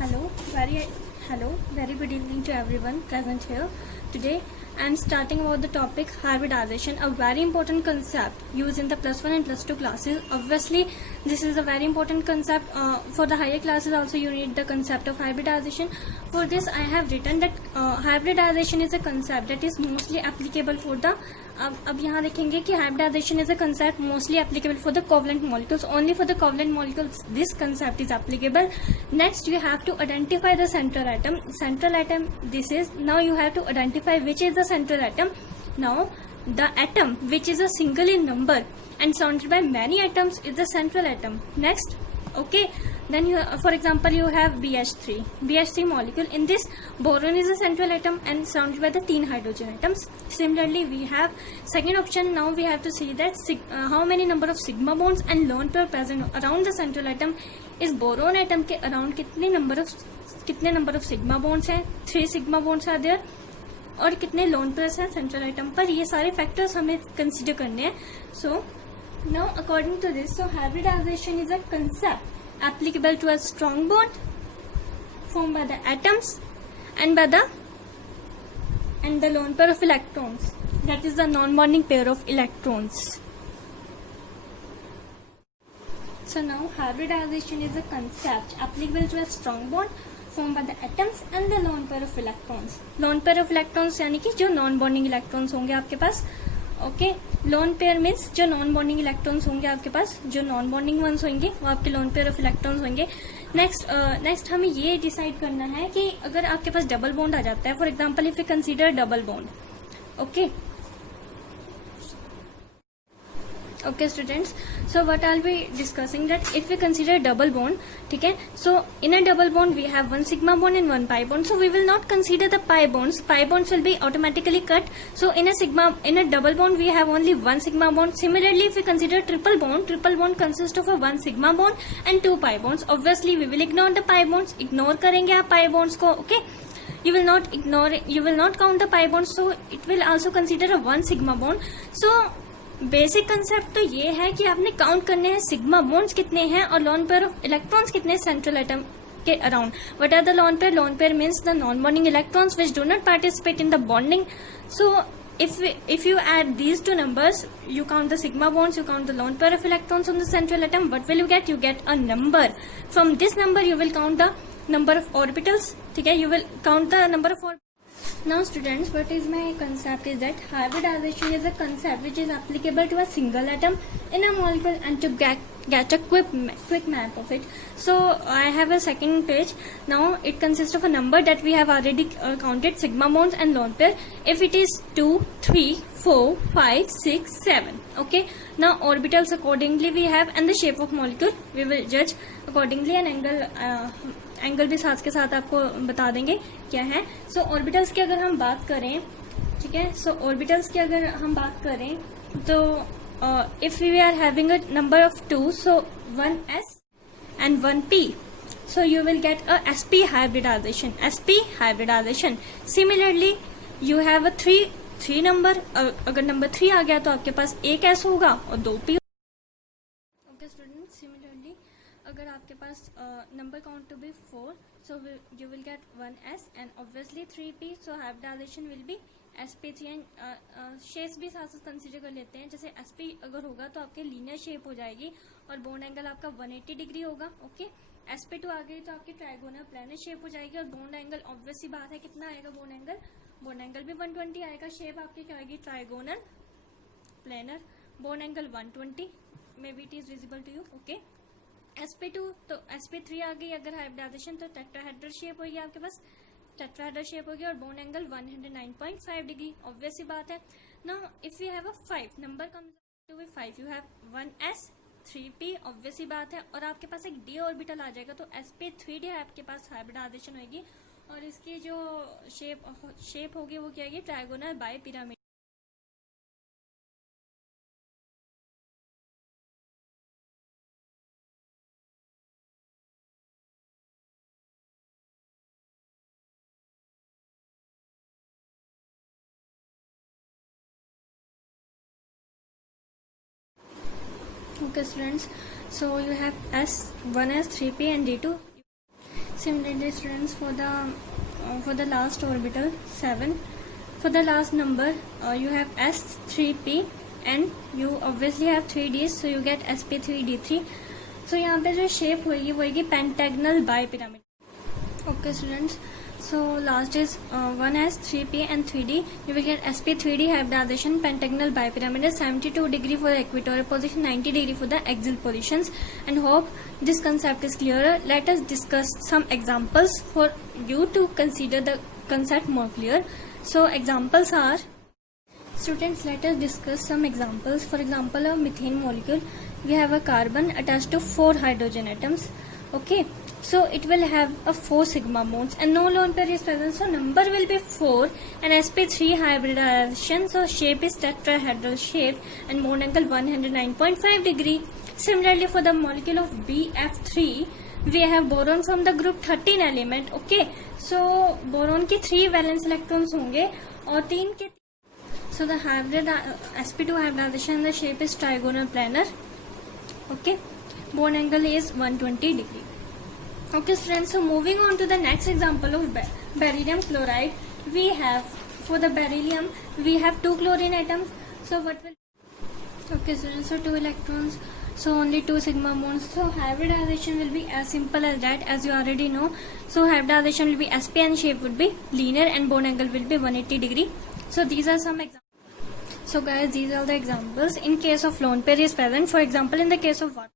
Hello, very good evening to everyone present here. Today I am starting about the topic hybridization, a very important concept used in the plus 1 and plus 2 classes. Obviously, this is a very important concept. For the higher classes also you need the concept of hybridization. For this I have written that hybridization is a concept that is mostly applicable for the अब यहाँ देखेंगे कि hybridization is a concept mostly applicable for the covalent molecules. Only for the covalent molecules this concept is applicable. Next you have to identify the central atom. Central atom, this is, now you have to identify which is the central atom. Now the atom which is a single in number and surrounded by many atoms is the central atom. Next, okay, then you, for example, you have BH3 molecule. In this, boron is a central atom and surrounded by the 3 hydrogen atoms. Similarly, we have second option. Now we have to see that how many number of sigma bonds and lone pair present around the central atom. इस boron atom के around कितने number of sigma bonds हैं? 3 sigma bonds are there. और कितने lone pairs हैं central atom पर? ये सारे फैक्टर्स हमें कंसीडर करने हैं. So now according to this, so hybridisation is a concept applicable to a strong bond formed by the atoms and the lone pair of electrons, that is the non-bonding pair of electrons. So now hybridization is a concept applicable to a strong bond formed by the atoms and the lone pair of electrons. Lone pair of electrons यानी कि जो non bonding electrons होंगे आपके पास. Okay, loan pair means जो non bonding electrons होंगे आपके पास, जो non bonding once होंगे वो आपके लोन पेयर ऑफ इलेक्ट्रॉन्स होंगे. नेक्स्ट हमें ये डिसाइड करना है कि अगर आपके पास डबल बॉन्ड आ जाता है, for example if you consider double bond. Okay students, so what I'll be discussing that if we consider double bond, ठीक है, so in a double bond we have one sigma bond and one pi bond, so we will not consider the pi bonds will be automatically cut. So in a double bond we have only one sigma bond. Similarly, if we consider triple bond consists of a one sigma bond and 2 pi bonds. Obviously we will ignore the pi bonds, ignore करेंगे आप pi bonds को. Okay, you will not count the pi bonds, so it will also consider a one sigma bond. So basic concept तो ये है कि आपने count करने हैं सिग्मा बॉन्ड्स कितने हैं और लोन पेयर ऑफ इलेक्ट्रॉन्स कितने सेंट्रल एटम के around. What are the lone pair means the non bonding electrons which do not participate in the bonding. So if you add these two numbers, you count the sigma bonds, you count the lone pair of electrons on the central atom, what will you get? You get a number. From this number you will count the number of orbitals. ठीक है, you will count the number of orbitals. Now students, what is my concept is that hybridization is a concept which is applicable to a single atom in a molecule and to get a quick map of it. So I have a second page. Now it consists of a number that we have already counted, sigma bonds and lone pair. If it is 2, 3, 4, 5, 6, 7. Okay, now orbitals accordingly we have and the shape of molecule we will judge accordingly, and angle भी साथ के साथ आपको बता देंगे क्या है. सो orbitals की अगर हम बात करें, ठीक है, सो ऑर्बिटल्स की अगर हम बात करें तो if we are having a number of 2, so 1s and 1p, so you will get a sp hybridization. Similarly you have a 3 number. अगर नंबर 3 आ गया तो आपके पास एक s होगा और 2p. ओके स्टूडेंट, सिमिलरली अगर आपके पास number count to be 4, so you will get 1s and obviously 3p, so hybridization will be sp3. And shapes भी साथ साथ कंसीडर कर लेते हैं. जैसे sp अगर होगा तो आपके लीनियर शेप हो जाएगी और बॉन्ड एंगल आपका 180 डिग्री होगा. ओके, sp2 आ गई तो आपकी ट्राइगोनल प्लेनर शेप हो जाएगी और बॉन्ड एंगल ऑब्वियस सी बात है कितना आएगा बॉन्ड एंगल भी 120 आएगा. शेप आपकी क्या आएगी? Trigonal planar. Bond angle 120, may be it is visible to you. Okay, sp2 तो sp3 आ गई अगर हाइब्रिडाइजेशन तो टेट्राहेड्रल शेप होगी आपके पास, टेट्राहेड्रल शेप होगी और बॉन्ड एंगल 109.5 डिग्री. ऑब्वियस सी बात है. Now if you have a 5 number comes to be 5, you have 1s 3p, obvious सी बात है, और आपके पास एक d ऑर्बिटल आ जाएगा तो sp3d आपके पास हाइब्रिडाइजेशन होगी और इसकी जो शेप होगी वो क्या होगी? Trigonal bipyramid. Okay students, so you have S1s 3p and D2. Similarly, students, for the last orbital 7, for the last number you have S3p and you obviously have 3Ds, so you get sp3d3. So यहाँ पे जो shape होगी वो होगी pentagonal बाइपिरामिड. Okay students, so last is 1 has 3p and 3d. You will get sp3d hybridization pentagonal bipyramid is 72 degree for the equatorial position, 90 degree for the axial positions, and hope this concept is clearer. Let us discuss some examples for you to consider the concept more clear. So examples are, students, let us discuss some examples. For example, a methane molecule, we have a carbon attached to 4 hydrogen atoms. Okay, so it will have a 4 sigma bonds and no lone pair is present, so number will be 4 and sp3 hybridization, so shape is tetrahedral shape and bond angle 109.5 degree. Similarly, for the molecule of BF3, we have boron from the group 13 element. Okay, so boron के 3 valence electrons होंगे और 3 के, so the hybrid sp2 hybridization, the shape is trigonal planar. Okay, bond angle is 120 degree. Okay students, so moving on to the next example of beryllium chloride, we have, for the beryllium we have 2 chlorine atoms, so what will, okay students, so 2 electrons, so only 2 sigma bonds, so hybridization will be as simple as that, as you already know. So hybridization will be sp and shape would be linear and bond angle will be 180 degree. So these are some examples. So guys, these are the examples in case of lone pair is present. For example, in the case of water.